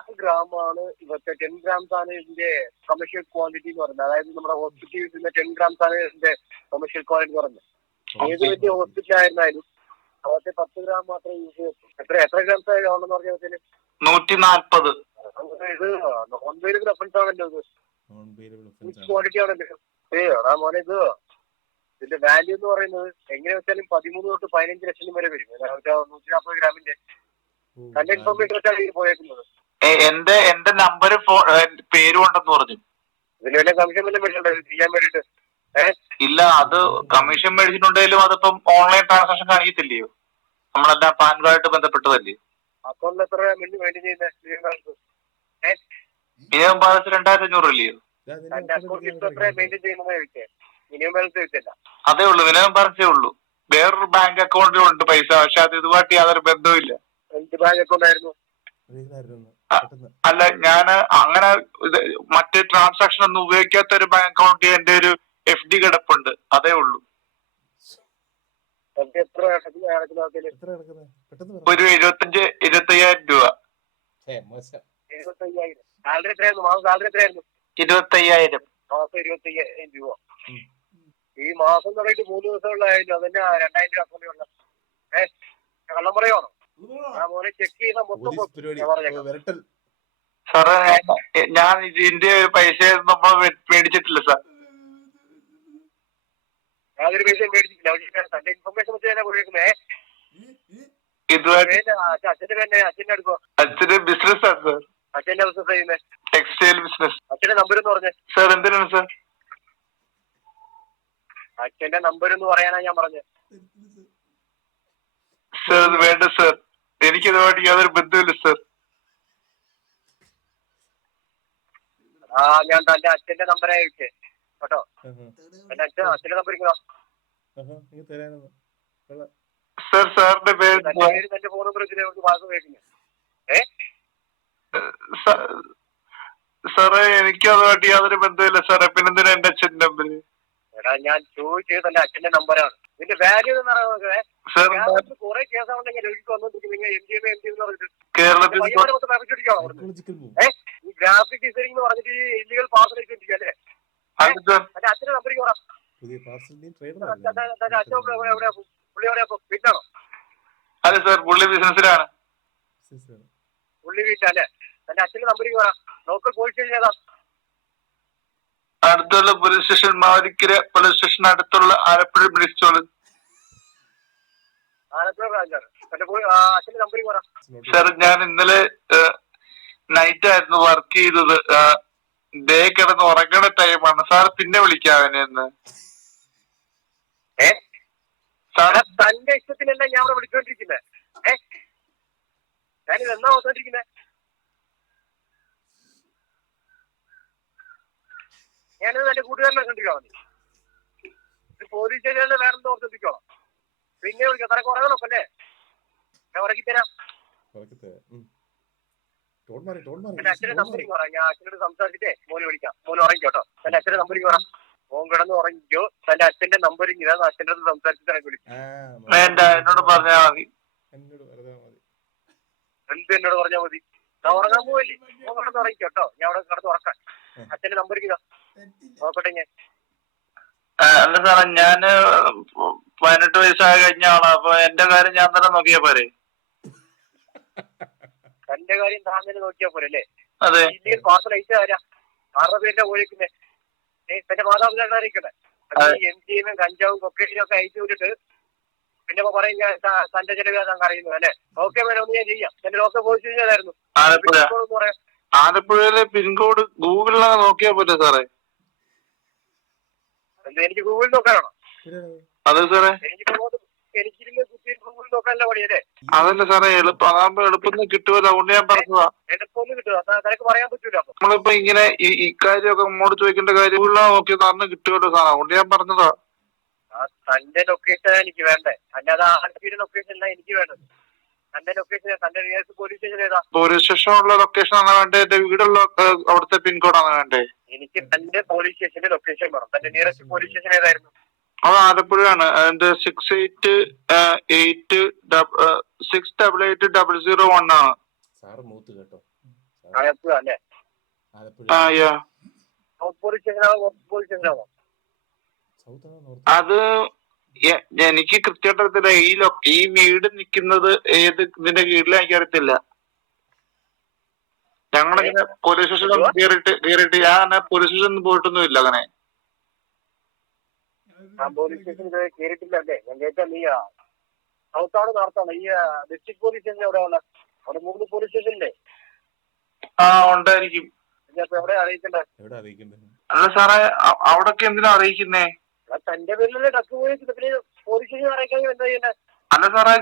10 ഗ്രാമാണ് ഇവർക്ക്, 10 ഗ്രാംസ് ആണ് ഇതിന്റെ കമേഴ്ഷ്യൽ ക്വാണ്ടിറ്റി എന്ന് പറയുന്നത്. അതായത് നമ്മുടെ ഹോസ്പിറ്റലിൽ കിട്ടുന്ന 10 ഗ്രാംസ് ആണ് ഇതിന്റെ കമേഴ്ഷ്യൽ ക്വാണ്ടിറ്റി എന്ന് പറയുന്നത്. ഏത് വലിയ ഹോസ്പിറ്റൽ ആയിരുന്നാലും അവർക്ക് 10 ഗ്രാം മാത്രമേ യൂസ് ചെയ്യൂ. എത്ര ഗ്രാംസ് ആണെന്ന് പറഞ്ഞാൽ 140. ഇത് നോൺ വെയിലബിൾ ഒഫൻസ് ആണല്ലോ, ഇത് ക്വാണ്ടിറ്റി ആണല്ലോ. മോനെ ഇത് ഇതിന്റെ വാല്യൂ എന്ന് പറയുന്നത് എങ്ങനെ വെച്ചാലും 13 തൊട്ട് 15 ലക്ഷം വരെ വരും. 140 ഗ്രാമിന്റെ തന്റെ ഇൻഫർമേഷൻ വെച്ചാണ് ഇത് പോയേക്കുന്നത്. എന്റെ നമ്പർ പേരും ഉണ്ടെന്ന് പറഞ്ഞു. ഇതിന് വല്ല കമ്മീഷൻ വല്ലതും മേടിച്ചിട്ടുണ്ടോ ചെയ്യാൻ വേണ്ടിട്ട്? ഇല്ല, അത് കമ്മീഷൻ മേടിച്ചിട്ടുണ്ടെങ്കിലും അതിപ്പം ഓൺലൈൻ ട്രാൻസാക്ഷൻ കാണിക്കത്തില്ലയോ, നമ്മളെല്ലാം പാൻ കാർഡായിട്ട് ബന്ധപ്പെട്ടതല്ലേ. അക്കൗണ്ടിൽ എത്ര മെയിൻറ്റെയിൻ ചെയ്യുന്നത്? മിനിമം ബാലൻസ് 2500 അല്ലയോ? തന്റെ അക്കൗണ്ടിൽ ഇപ്പൊ എത്ര മെയിൻറ്റെയിൻ ചെയ്യുന്നത് ചോദിച്ചേ? മിനിമം ബാലൻസ് ചോദിച്ചില്ല. അതേ ഉള്ളൂ, മിനിമം ബാലൻസേ ഉള്ളൂ. വേറൊരു ബാങ്ക് അക്കൗണ്ടിലും ഉണ്ട് പൈസ, പക്ഷെ അത് ഇതുമായിട്ട് യാതൊരു ബന്ധവുമില്ല. എന്ത് ബാങ്ക് അക്കൗണ്ട് ആയിരുന്നു? അല്ല, ഞാൻ അങ്ങനെ മറ്റ് ട്രാൻസാക്ഷൻ ഒന്നും ഉപയോഗിക്കാത്ത ഒരു ബാങ്ക് അക്കൗണ്ട് എന്റെ ഒരു FD കിടപ്പുണ്ട്, അതേ ഉള്ളൂ. എത്ര ഒരു 25,000 രൂപ. 75,000 സാലറി എത്രയായിരുന്നു? മാസം സാലറി എത്രയായിരുന്നു? 25,000. മാസം 25,000 രൂപ. ഈ മാസം തുടങ്ങിയിട്ട് 3 ദിവസങ്ങളിലായാലും അതിന്റെ 2,000 രൂപ അക്കൗണ്ടിൽ ഉള്ള കള്ളം പറയുവാണോ? മോനെ ചെക്ക് ചെയ്ത മൊത്തം സാറേ, ഞാൻ ഇതിന്റെ ഒരു പൈസ നമ്മൾ മേടിച്ചിട്ടില്ല സാർ. യാതൊരു പൈസയും മേടിച്ചിട്ടില്ല. തന്റെ ഇൻഫർമേഷൻ വെച്ച് തന്നെ കൊടുക്കുന്നേ. ഇതുമായിട്ട് അച്ഛന്റെ പേര് അച്ഛന്റെ അടുക്കോ? അച്ഛന് ബിസിനസ് ആണ് സാർ. അച്ഛന്റെ ബിസിനസ് ചെയ്യുന്നത് ടെക്സ്റ്റൈൽ ബിസിനസ്. അച്ഛന്റെ നമ്പർ എന്ന് പറഞ്ഞേ സാർ. എന്തിനാണ് സാർ? അച്ഛന്റെ നമ്പർ എന്ന് പറയാനാ ഞാൻ പറഞ്ഞത്. സാർ അത് വേണ്ട സാർ, എനിക്കിതുമായിട്ട് യാതൊരു ബന്ധമില്ല സാർ. ഞാൻ തന്റെ അച്ഛന്റെ നമ്പറായി വെച്ചേ കേട്ടോ. എന്റെ അച്ഛന്റെ നമ്പർ സാർ, സാറിന്റെ പേര് തന്റെ ഫോൺ നമ്പർ വാസം കേൾക്കുന്നത്. സാറേ, എനിക്കതുമായിട്ട് യാതൊരു ബന്ധമില്ല സാറേ, പിന്നെന്തിനാ എന്റെ അച്ഛന്റെ നമ്പർ? എടാ, ഞാൻ ചോദിച്ചത് തന്റെ അച്ഛന്റെ നമ്പറാണ്. ഇതിന്റെ വാല്യൂ എന്ന് പറയുന്നത് കുറെ കേസാണെങ്കിൽ കേരളത്തിൽ ഈ ഗ്രാഫിക് ഡിസൈനിങ് എന്ന് പറഞ്ഞിട്ട് ഇല്ലീഗൽ പാർസൽ അയച്ചിരിക്കല്ലേ? തന്റെ അച്ഛന്റെ നമ്പറിൽ പറ. തന്റെ അച്ഛൻ പുള്ളി എവിടെയാ? വീട്ടിലാണോ? അതെ സാർ, പുള്ളി ബിസിനസ്സിലാണ്. പുള്ളി വീട്ടിലല്ലേ? തന്റെ അച്ഛന്റെ നമ്പറിൽ പറ. ലോക്കൽ പോലീസ് സ്റ്റേഷൻ ഏതാ? അടുത്തുള്ള പോലീസ് സ്റ്റേഷൻ മാരിക്കര പോലീസ് സ്റ്റേഷൻ അടുത്തുള്ള ആലപ്പുഴ മെഡിക്കൽ. ആലപ്പുഴ ബ്രാഞ്ചാണ്. അച്ഛന്റെ നമ്പറിൽ പറ. സാർ, ഞാൻ ഇന്നലെ നൈറ്റ് ആയിരുന്നു വർക്ക് ചെയ്തത്. ഡേ കിടന്ന് ഉറങ്ങണ ടൈമാണ് സാർ. പിന്നെ വിളിക്കാവെന്ന്. സാറേ, തന്റെ ഇഷ്ടത്തിനല്ല ഞാൻ അവിടെ വിളിച്ചോണ്ടിരിക്കുന്നത്. ഞാനിത് എന്നാ ഓർത്തോണ്ടിരിക്കുന്നത്? ഞാനിത് എന്റെ കൂട്ടുകാരനെ കണ്ടിരിക്കോളാം. പോലീസ് സ്റ്റേഷനിൽ വേറെന്തോ ഓർത്തോണ്ടിരിക്കോളാം. പിന്നെ വിളിക്കാം. തനക്ക് ഉറങ്ങണല്ലേ? ഞാൻ ഉറക്കിത്തരാം. എന്റെ അച്ഛന്റെ നമ്പറിൽ പറ. ഞാൻ അച്ഛനോട് സംസാരിച്ചിട്ടേ മോന് വിളിക്കാം. മോന് ഉറങ്ങിക്കോട്ടോ. എന്റെ അച്ഛന്റെ നമ്പറിൽ പറ. മോൻ കിടന്ന് ഉറങ്ങിക്കോ. തന്റെ അച്ഛന്റെ നമ്പറിൽ അച്ഛൻ്റെ അടുത്ത് സംസാരിച്ചിട്ട് എനിക്ക് വിളിക്കും. വേണ്ട, എന്നോട് പറഞ്ഞാൽ മതി. എന്ത് എന്നോട് പറഞ്ഞാൽ മതി? ഞാൻ ഉറങ്ങാൻ പോവല്ലേ? മോൻ കിടന്ന് ഉറങ്ങിക്കോട്ടോ. ഞാൻ അവിടെ കിടന്ന് ഉറക്കാൻ. അച്ഛന്റെ നമ്പറിൽ നോക്കട്ടെ ഞാൻ. അല്ല സാറേ, ഞാന് 18 വയസ്സായി കഴിഞ്ഞ ആളാ. അപ്പൊ എന്റെ കാര്യം ഞാൻ തന്നെ നോക്കിയാ പോരെ? തന്റെ കാര്യം താൻ തന്നെ നോക്കിയാ പോരെ അല്ലേ? അതെ. ഇന്ത്യയിൽ പാർസൽ അയച്ച ആരാ? 6 പേരുടെ പോയിരിക്കുന്നേ. തന്റെ മാതാപിതാക്കളെ അറിയിക്കട്ടെ. MDMA കഞ്ചാവും കൊക്കൈനും ഒക്കെ അയച്ചു വിട്ടിട്ട് പിന്നെ പറയും ഞാൻ തന്റെ ചെലവ് താൻ അറിയുന്നു അല്ലെ? ഓക്കെ മേലെ ഒന്ന് ഞാൻ ചെയ്യാം. എന്റെ ലോക്കൽ പോലീസ് സ്റ്റേഷനായിരുന്നു. ആലപ്പുഴയിലെ പിൻകോഡ് ഗൂഗിളിലാണ് നോക്കിയാ പോരെ സാറേ? എനിക്ക് ഗൂഗിളിൽ നോക്കാനാണോ? അതെ സാറേ. എനിക്കിരുന്ന് ഗൂഗിളിൽ നോക്കാനല്ല പണിയല്ലേ? അതല്ല സാറേ, എളുപ്പം അതാകുമ്പോ എളുപ്പം കിട്ടുമല്ലോ. അതുകൊണ്ട് ഞാൻ പറഞ്ഞതാ. എളുപ്പം കിട്ടുക നിനക്ക് പറയാൻ പറ്റൂല. നമ്മളിപ്പോ ഇങ്ങനെ ഇക്കാര്യമൊക്കെ നമ്മോട് ചോദിക്കേണ്ട കാര്യം ഗൂഗിളിലാണ് നോക്കി സാറിന് കിട്ടുമല്ലോ സാറേ. അതുകൊണ്ട് ഞാൻ പറഞ്ഞതാ. തന്റെ ലൊക്കേഷൻ എനിക്ക് വേണ്ടേ, അല്ലാതെ ആലപ്പുഴ ലൊക്കേഷൻ അല്ല എനിക്ക് വേണ്ടത്. തന്റെ ലൊക്കേഷൻ തന്റെ നിയറസ്റ്റ് പോലീസ് സ്റ്റേഷൻ ഏതാ? പോലീസ് സ്റ്റേഷനുള്ള ലൊക്കേഷൻ ആണ് വേണ്ടേ? എന്റെ വീടുള്ള അവിടുത്തെ പിൻകോഡാണ് വേണ്ടേ? എനിക്ക് തന്റെ പോലീസ് സ്റ്റേഷന്റെ ലൊക്കേഷൻ വേണം. തന്റെ നിയറസ്റ്റ് പോലീസ് സ്റ്റേഷൻ ഏതായിരുന്നു? അത് ആലപ്പുഴയാണ്. അതിന്റെ 688001 ആണ്. സാറ് മൂത്ത് കേട്ടോ. ആലപ്പുഴ അല്ലേ? ആലപ്പുഴ. സൗത്ത് പോലീസ് സ്റ്റേഷനാണോ നോർത്ത് പോലീസ് സ്റ്റേഷനാണോ? സൗത്ത് ആണോ നോർത്ത്? അത് എനിക്ക് കൃത്യമായിട്ട് അറിയത്തില്ല. ഈ വീട് നിൽക്കുന്നത് ഏത് ഇതിന്റെ കീഴിലും എനിക്ക് അറിയത്തില്ല. ഞങ്ങളിങ്ങനെ പോലീസ് സ്റ്റേഷനിൽ കേറിയിട്ട് ഞാൻ പോലീസ് സ്റ്റേഷനിൽ പോയിട്ടൊന്നും ഇല്ല അങ്ങനെ. പോലീസ് സ്റ്റേഷൻ കേറിയിട്ടില്ല അല്ലേ? ഞാൻ കേട്ടാ നീ സൗത്താണ് നോർത്താണ് ഈ ഡിസ്ട്രിക്ട് പോലീസ് സ്റ്റേഷൻ എവിടെ ഉള്ള? അവിടെ 3 പോലീസ് സ്റ്റേഷൻ ഇല്ലേ? ഉണ്ടായിരിക്കും. അപ്പൊ എവിടെ അറിയിക്കണ്ടേ? എവിടെ അറിയിക്കണ്ടേ? അല്ല സാറേ, അവിടൊക്കെ എന്തിനാ അറിയിക്കുന്നേ? തന്റെ പേരിലല്ലേ ഡക്ക് പോയി പിന്നെ പോലീസ് സ്റ്റേഷൻ അറിയിക്കാൻ എന്താ ചെയ്യണ്ടേ? അല്ല സാറേ,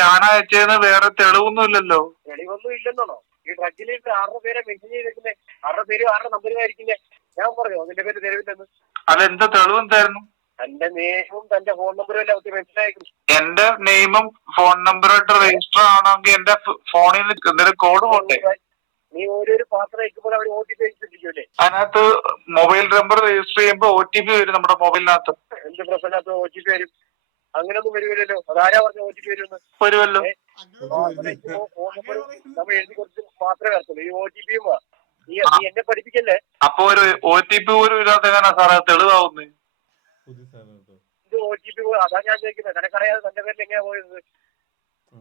ഞാൻ അയച്ചതിന് വേറെ തെളിവൊന്നും ഇല്ലല്ലോ. തെളിവൊന്നും ഇല്ലെന്നാണോ? ഈ ഡ്രഗിൽ 6 പേരെ മെൻഷൻ ചെയ്തേക്കുന്നേ? 6 പേര് 6 നമ്പറുമായിരിക്കില്ലേ? ഞാൻ പറഞ്ഞോ നിന്റെ പേര് തെളിവില്ലെന്ന്? അല്ല, എന്താ തെളിവ് എന്തായിരുന്നു? തന്റെ നെയിമും തന്റെ ഫോൺ നമ്പറും എല്ലാം മെൻഷൻ ആയിരിക്കും. എന്റെ നെയിമും ഫോൺ നമ്പറുമായിട്ട് രജിസ്റ്റർ ആണെങ്കിൽ എന്റെ ഫോണിൽ എന്തെങ്കിലും കോഡ് പോട്ടെ. നീ ഓരോരു പാത്രം അയക്കുമ്പോൾ അവിടെ OTP അയച്ചിട്ടില്ലേ? അതിനകത്ത് മൊബൈൽ നമ്പർ രജിസ്റ്റർ ചെയ്യുമ്പോൾ OTP വരും നമ്മുടെ മൊബൈലിനകത്ത്. എന്ത് പ്രശ്നത്തിനകത്ത് OTP വരും? അങ്ങനെയൊന്നും വരുമല്ലോ. അതാരാ പറഞ്ഞ OTP വരുമെന്ന്? വരുമല്ലോ. നമ്മൾ എഴുതി കുറച്ച് മാത്രമേ വരത്തുള്ളൂ. ഈ OTPയും നീ എന്നെ പഠിപ്പിക്കല്ലേ? അപ്പൊ ഒരു OTP പോലും ഇല്ലാത്ത എങ്ങനെയാ സാറേ തെളിവാവുന്നേ? ഇത് OTP അതാ ഞാൻ ചോദിക്കുന്നത്. നിനക്കറിയാതെ തന്റെ പേരിൽ എങ്ങനെയാ പോയത്?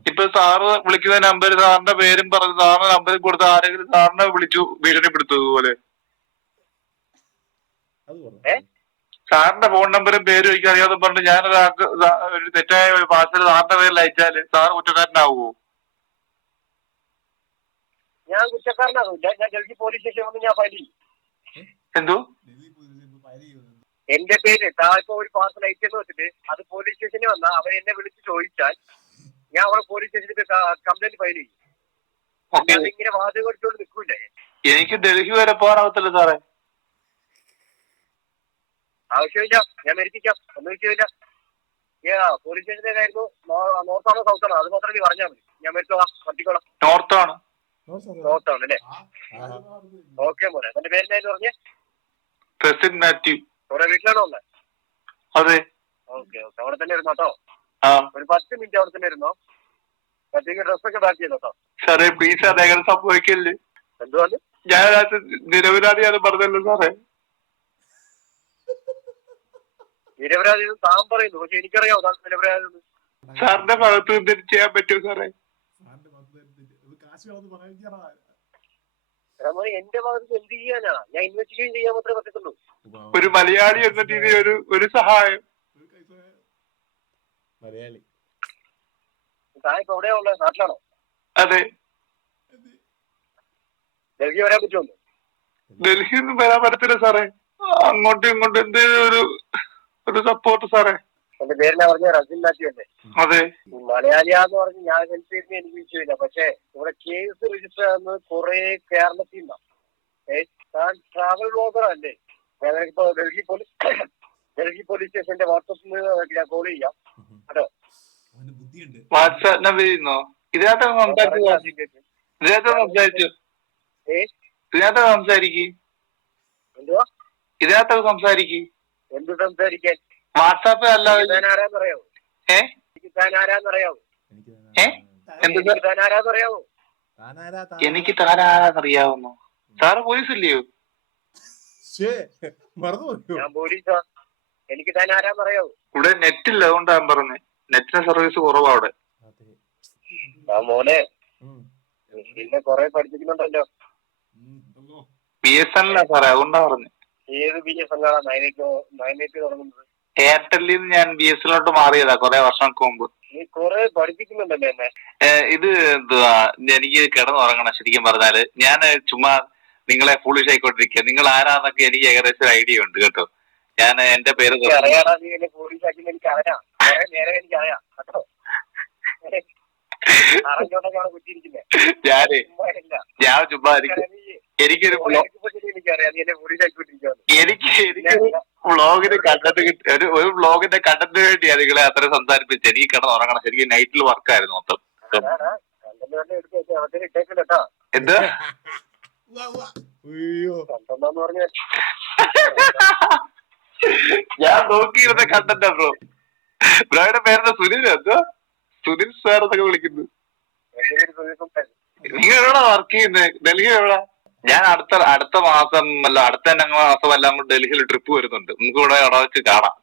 ഇപ്പൊ സാറ് വിളിക്കുന്ന നമ്പർ സാറിന്റെ പേരും പറഞ്ഞ് സാറിന്റെ നമ്പരും കൊടുത്ത് ആരെങ്കിലും സാറിനെ വിളിച്ചു ഭീഷണിപ്പെടുത്തതുപോലെ സാറിന്റെ ഫോൺ നമ്പരും പേരും എനിക്ക് അറിയാതെ പറഞ്ഞ് ഞാനൊരാൾക്ക് ഒരു തെറ്റായ ഒരു പാർസൽ സാറിന്റെ പേരിൽ അയച്ചാല് സാറ് കുറ്റക്കാരനാവുമോ? ഞാൻ കുറ്റക്കാരനാകില്ല. ഞാൻ ഡൽഹി പോലീസ് സ്റ്റേഷൻ വന്ന് ഞാൻ ഫയൽ ചെയ്യും. എന്തോ എന്റെ പേര് താഴെ ഒരു പാർസൽ അയച്ചെന്ന് വെച്ചിട്ട് അത് പോലീസ് സ്റ്റേഷനിൽ വന്നാൽ അവർ എന്നെ വിളിച്ച് ചോദിച്ചാൽ ഞാൻ അവിടെ പോലീസ് സ്റ്റേഷനിൽ കംപ്ലൈന്റ് ഫയൽ ചെയ്യും. അതിങ്ങനെ വാതിൽ കൊടുത്തോണ്ട് നിൽക്കൂലേ? എനിക്ക് ഡൽഹി വരെ പോകാനാവത്തില്ല സാറേ. ആവശ്യമില്ല, ഞാൻ വരുത്തിക്കാം. ഒന്നും വിഷയമില്ല. പോലീസ് സ്റ്റേഷനിലായിരുന്നു നോർത്താണോ സൗത്താണോ അത് മാത്രം നീ പറഞ്ഞാൽ മതി. ഞാൻ വരുത്തോളാം, പറ്റിക്കോളാം. നോർത്താണ്. നോർത്താണ് അല്ലേ? ഓക്കെ മോനെ. എന്റെ പേരിനായിരുന്നു പറഞ്ഞേ? പ്രസിഡന്റ് മാത്യു. ഇവിടെ വീട്ടിലാണോ ഉള്ളത്? അതെ. Okay okay. അവിടെ തന്നെ ഇരുന്നോ കേട്ടോ. ആ ഒരു 10 മിനിറ്റ് അവിടെ തന്നെ ഇരുന്നോ. പറ്റിക്ക് ഡ്രസ്സൊക്കെ ബാക്ക് ചെയ്തോ കേട്ടോ. സാറേ പ്ലീസ് സാറേ, അങ്ങനെ സംഭവിക്കല്ലേ. എന്തുവാണ്? ഞാൻ നിരപരാധിയാണ് പറഞ്ഞല്ലോ സാറേ. നിരപരാധി താൻ പറയുന്നു, പക്ഷെ എനിക്കറിയാം താൻ നിരപരാധി. സാറിന്റെ ഭാഗത്ത് എന്തെങ്കിലും ചെയ്യാൻ പറ്റുമോ സാറേ? എന്റെ ഭാഗത്ത് എന്ത് ചെയ്യാനാ? ഞാൻ ഇൻവെസ്റ്റിഗേഷൻ ചെയ്യാൻ മാത്രമേ പറ്റത്തുള്ളൂ. ഒരു മലയാളി എന്ന രീതിയിൽ ഒരു സഹായം. മലയാളി. താൻ ഇപ്പൊ എവിടെയാ ഉള്ളത്? നാട്ടിലാണോ? അതെ. ഡൽഹി വരാൻ പറ്റുമോ? ഡൽഹിയിൽ നിന്ന് വരാൻ പറ്റത്തില്ല സാറേ. അങ്ങോട്ടും ഇങ്ങോട്ടും എന്തെങ്കിലും ഒരു സപ്പോർട്ട് സാറേ. എന്റെ പേരിലാ പറഞ്ഞ റസിൻ മാത്യു അല്ലേ? അതെ. മലയാളിയാന്ന് പറഞ്ഞ് ഞാൻ ഹെൽപ്പ് ചെയ്യുന്ന എനിക്ക് വിഷയമില്ല. പക്ഷെ ഇവിടെ കേസ് രജിസ്റ്റർ ആകുന്നത് കുറെ കേരളത്തിൽ നിന്നാണ്. താൻ ട്രാവൽ ബ്ലോഗർ അല്ലേ? ഞാനിപ്പോ ഡൽഹി പോലീസ് സ്റ്റേഷന്റെ വാട്സപ്പിൽ ഞാൻ കോൾ ചെയ്യാം കേട്ടോ. വാട്സാപ്പ് നമ്പർ ചെയ്യുന്നോ? ഇതിനകത്ത് സംസാരിക്കും. എന്തുവാ? ഇതിനകത്ത് സംസാരിക്കും. എന്ത് സംസാരിക്കാൻ? വാട്സാപ്പ് അല്ലാതെ താൻ ആരാന്നറിയാവോ? എനിക്ക് താൻ ആരാന്നറിയാവോ? എനിക്ക് താനാരാന്നറിയാവുന്നു. സാറ് പോലീസ് ഇല്ലയോ? ഞാൻ പോലീസാ. എനിക്ക് താൻ ആരാന്നറിയാവോ? ഇവിടെ നെറ്റ് ഇല്ല, അതുകൊണ്ടാ ഞാൻ പറഞ്ഞത്. നെറ്റിന് സർവീസ് കുറവാ അവിടെ. മോനെ പിന്നെ കൊറേ പഠിപ്പിക്കുന്നുണ്ടല്ലോ. BSNL സാറേ, അതുകൊണ്ടാ പറഞ്ഞത്. ഏത് BSNL ആണ്? 980 തുടങ്ങുന്നത്. എയർടെല്ലിൽ നിന്ന് ഞാൻ BSNLോട്ട് മാറിയതാ കുറെ വർഷങ്ങൾക്ക് മുമ്പ്. നീ കൊറേ പഠിപ്പിക്കുന്നുണ്ടല്ലോ എന്നെ. ഇത് എന്തുവാ, എനിക്ക് കിടന്നുറങ്ങണം ശരിക്കും പറഞ്ഞാല്. ഞാൻ ചുമ്മാ നിങ്ങളെ ഫൂളിഷ് ആയിക്കൊണ്ടിരിക്കുക. നിങ്ങൾ ആരാന്നൊക്കെ എനിക്ക് ഏകദേശം ഒരു ഐഡിയ ഉണ്ട് കേട്ടോ. ഞാൻ എന്റെ പേര് അറിയാടാ. നീ എന്നെ പോലീസാക്കി എനിക്ക് അറിയാം. കുറെ നേരം എനിക്ക് അറിയാം കേട്ടോ. അറിഞ്ഞോണ്ടൊക്കെയാണ് കുറ്റിയിരിക്കുന്നത്. ഞാൻ ചുമ്മാ എനിക്കൊരു വ്ളോഗിന്റെ കണ്ടന്റ് വേണ്ടിയാണ് നിങ്ങളെ അത്ര സംസാരിപ്പിച്ചത്. എനിക്ക് കിടന്നുറങ്ങണം ശരിക്കും. നൈറ്റിൽ വർക്കായിരുന്നു മൊത്തം. എന്ത് അയ്യോ ഞാൻ നോക്കിയിരുന്ന കണ്ടന്റാ ബ്രോ. ബ്രോയുടെ പേരെന്താ? സുനിൽ എന്തോ? സുനിൽ സാർ എന്നൊക്കെ വിളിക്കുന്നു. നിങ്ങൾ എവിടാ വർക്ക് ചെയ്യുന്നത്? ഡൽഹി എവിടാ? ഞാൻ അടുത്ത മാസം അല്ല അടുത്ത മാസം എല്ലാം ഡൽഹിയിൽ ട്രിപ്പ് വരുന്നുണ്ട്. നമുക്ക് ഇവിടെ അവിടെ വെച്ച് കാണാം.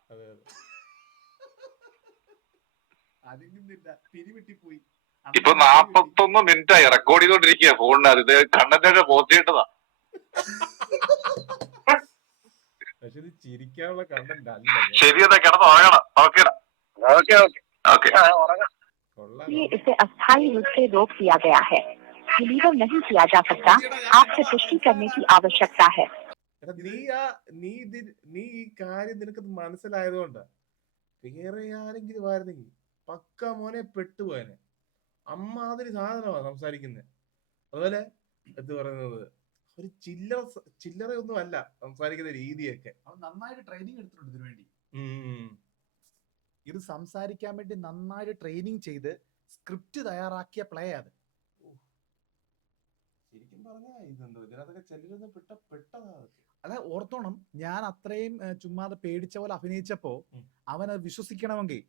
ഇപ്പൊ 41 മിനിറ്റായി റെക്കോർഡ് ചെയ്തോണ്ടിരിക്കുക ഫോണിനകത്ത്. ഇത് കണ്ടന്റൊക്കെ പോസ്റ്റ് ചെയ്യേണ്ടതാ. പക്ഷെ ഇത് ചിരിക്കാനുള്ള കണ്ടന്റ് അല്ല. ശരി എന്നാ കിടന്ന് ഉറങ്ങണം. ഓക്കേടാ. ഓക്കെ കൊള്ളാം. इसलिए इसे अस्थायी रूप से रोक दिया गया है. डिलीवर नहीं किया जा सकता. आपसे पुष्टि करने की आवश्यकता है. എടാ നീ ഈ കാര്യം നിനക്കത് മനസ്സിലായതുകൊണ്ടാ. വേറെ ആരെങ്കിലും ആയിരുന്നെങ്കിൽ പക്ക മോനെ പെട്ടുപോയനെ. അമ്മാതിരി സാധനമാ സംസാരിക്കുന്നത്. അതുപോലെ എന്ത് പറയുന്നത്, ഒരു ചില്ലറയൊന്നും അല്ല സംസാരിക്കുന്ന രീതിയൊക്കെ. അവൻ നന്നായിട്ട് ട്രെയിനിങ് എടുത്തിട്ടുണ്ട് ഇതിനു വേണ്ടി. ഇത് സംസാരിക്കാൻ വേണ്ടി നന്നായിട്ട് ട്രെയിനിങ് ചെയ്ത് സ്ക്രിപ്റ്റ് തയ്യാറാക്കിയ പ്ലേ അത്. ശരിക്കും പറഞ്ഞാ ഇതെന്തോ ഇതിനകത്തൊക്കെ ചെല്ലുന്ന പെട്ടതാ. അല്ല, ഓർത്തോണം, ഞാൻ അത്രയും ചുമ്മാതെ പേടിച്ച പോലെ അഭിനയിച്ചപ്പോ അവനെ വിശ്വസിക്കണമെങ്കിൽ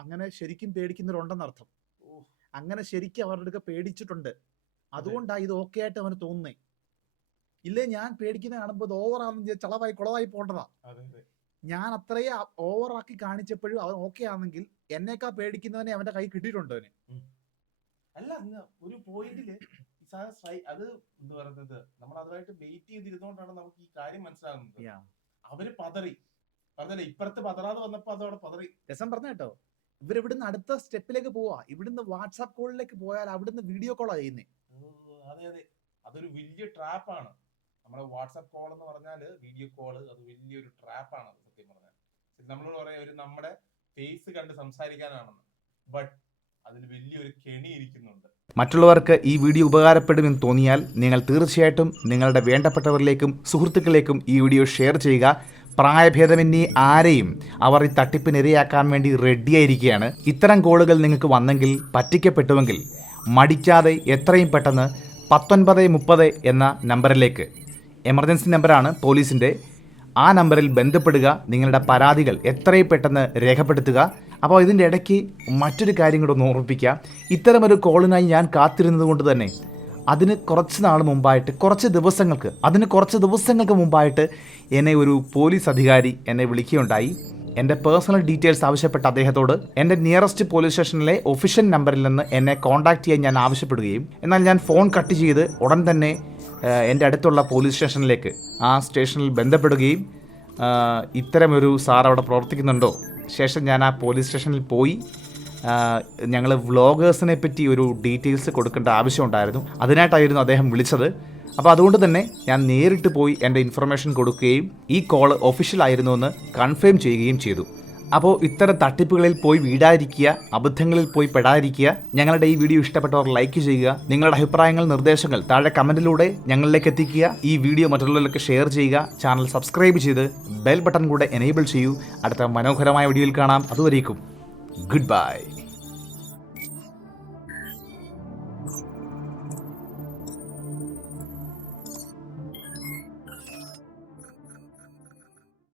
അങ്ങനെ ശരിക്കും പേടിക്കുന്നവരുണ്ടെന്നർത്ഥം. അങ്ങനെ ശരിക്കും അവരുടെ അടുക്ക പേടിച്ചിട്ടുണ്ട്. അതുകൊണ്ടാ ഇത് ഓക്കെ ആയിട്ട് അവന് തോന്നുന്നേ. ഇല്ലേ ഞാൻ പേടിക്കുന്ന കാണുമ്പോ ഇത് ഓവറാണെന്ന് ചളവായി കുളവായി പോണ്ടതാ. ഞാൻ അത്രയും ഓവറാക്കി കാണിച്ചപ്പോഴും അവൻ ഓക്കെ ആണെങ്കിൽ എന്നേക്കാ പേടിക്കുന്നവനെ അവന്റെ കൈ കിട്ടിയിട്ടുണ്ട് അവന്. അല്ല ഒരു പോയിന്റില് അത് എന്ത് പറയുന്നത്, നമ്മൾ അതുമായിട്ട് വെയിറ്റ് ചെയ്തിരുന്നോണ്ടാണ് നമുക്ക് ഈ കാര്യം മനസ്സിലാകുന്നത്. അവര് പതറി പറഞ്ഞല്ലേ, ഇപ്പുറത്ത് പതറാതെ വന്നപ്പോ അതോടെ പതറി. രസം പറഞ്ഞ കേട്ടോ, ഇവരിവിടുന്ന് അടുത്ത സ്റ്റെപ്പിലേക്ക് പോവാ. ഇവിടുന്ന് വാട്സാപ്പ് കോളിലേക്ക് പോയാൽ അവിടുന്ന് വീഡിയോ കോളാ ചെയ്യുന്നേ. അതെ അതൊരു വലിയ ട്രാപ്പാണ്. നമ്മുടെ വാട്സാപ്പ് കോൾ എന്ന് പറഞ്ഞാല് വീഡിയോ കോള്, അത് വലിയൊരു ട്രാപ്പാണ്. അത് സത്യം പറഞ്ഞാൽ നമ്മളോട് പറയാം ഒരു നമ്മുടെ ഫേസ് കണ്ട് സംസാരിക്കാനാണെന്ന്. ബട്ട് അതിൽ വലിയൊരു കെണി ഇരിക്കുന്നുണ്ട്. മറ്റുള്ളവർക്ക് ഈ വീഡിയോ ഉപകാരപ്പെടുമെന്ന് തോന്നിയാൽ നിങ്ങൾ തീർച്ചയായിട്ടും നിങ്ങളുടെ വേണ്ടപ്പെട്ടവരിലേക്കും സുഹൃത്തുക്കളിലേക്കും ഈ വീഡിയോ ഷെയർ ചെയ്യുക. പ്രായഭേദമന്യേ ആരെയും അവർ ഈ തട്ടിപ്പിനിരയാക്കാൻ വേണ്ടി റെഡിയായിരിക്കുകയാണ്. ഇത്തരം കോളുകൾ നിങ്ങൾക്ക് വന്നെങ്കിൽ, പറ്റിക്കപ്പെട്ടുവെങ്കിൽ മടിക്കാതെ എത്രയും പെട്ടെന്ന് 1930 എന്ന നമ്പറിലേക്ക്, എമർജൻസി നമ്പറാണ് പോലീസിൻ്റെ, ആ നമ്പറിൽ ബന്ധപ്പെടുക. നിങ്ങളുടെ പരാതികൾ എത്രയും പെട്ടെന്ന് രേഖപ്പെടുത്തുക. അപ്പോൾ ഇതിൻ്റെ ഇടയ്ക്ക് മറ്റൊരു കാര്യം കൂടെ ഒന്ന് ഓർമ്മിപ്പിക്കുക. ഇത്തരമൊരു കോളിനായി ഞാൻ കാത്തിരുന്നത് കൊണ്ട് തന്നെ അതിന് കുറച്ച് ദിവസങ്ങൾക്ക് മുമ്പായിട്ട് എന്നെ ഒരു പോലീസ് അധികാരി എന്നെ വിളിക്കുകയുണ്ടായി. എൻ്റെ പേഴ്സണൽ ഡീറ്റെയിൽസ് ആവശ്യപ്പെട്ട അദ്ദേഹത്തോട് എൻ്റെ നിയറസ്റ്റ് പോലീസ് സ്റ്റേഷനിലെ ഒഫീഷ്യൽ നമ്പറിൽ നിന്ന് എന്നെ കോൺടാക്റ്റ് ചെയ്യാൻ ഞാൻ ആവശ്യപ്പെടുകയും, എന്നാൽ ഞാൻ ഫോൺ കട്ട് ചെയ്ത് ഉടൻ തന്നെ എൻ്റെ അടുത്തുള്ള പോലീസ് സ്റ്റേഷനിലേക്ക്, ആ സ്റ്റേഷനിൽ ബന്ധപ്പെടുകയും ഇത്തരമൊരു സാർ അവിടെ പ്രവർത്തിക്കുന്നുണ്ടോ. ശേഷം ഞാൻ ആ പോലീസ് സ്റ്റേഷനിൽ പോയി ഞങ്ങൾ വ്ളോഗേഴ്സിനെ പറ്റി ഒരു ഡീറ്റെയിൽസ് കൊടുക്കേണ്ട ആവശ്യമുണ്ടായിരുന്നു. അതിനായിട്ടായിരുന്നു അദ്ദേഹം വിളിച്ചത്. അപ്പോൾ അതുകൊണ്ട് തന്നെ ഞാൻ നേരിട്ട് പോയി എൻ്റെ ഇൻഫർമേഷൻ കൊടുക്കുകയും ഈ കോൾ ഒഫീഷ്യൽ ആയിരുന്നു എന്ന് കൺഫേം ചെയ്യുകയും ചെയ്തു. അപ്പോൾ ഇത്തരം തട്ടിപ്പുകളിൽ പോയി വീഴാതിരിക്കുക, അബദ്ധങ്ങളിൽ പോയി പെടാതിരിക്കുക. ഞങ്ങളുടെ ഈ വീഡിയോ ഇഷ്ടപ്പെട്ടവർ ലൈക്ക് ചെയ്യുക. നിങ്ങളുടെ അഭിപ്രായങ്ങൾ, നിർദ്ദേശങ്ങൾ താഴെ കമൻറ്റിലൂടെ ഞങ്ങളിലേക്ക് എത്തിക്കുക. ഈ വീഡിയോ മറ്റുള്ളവരിലേക്ക് ഷെയർ ചെയ്യുക. ചാനൽ സബ്സ്ക്രൈബ് ചെയ്ത് ബെൽ ബട്ടൺ കൂടെ എനേബിൾ ചെയ്യൂ. അടുത്ത മനോഹരമായ വീഡിയോയിൽ കാണാം. അതുവരേക്കും ഗുഡ് ബൈ.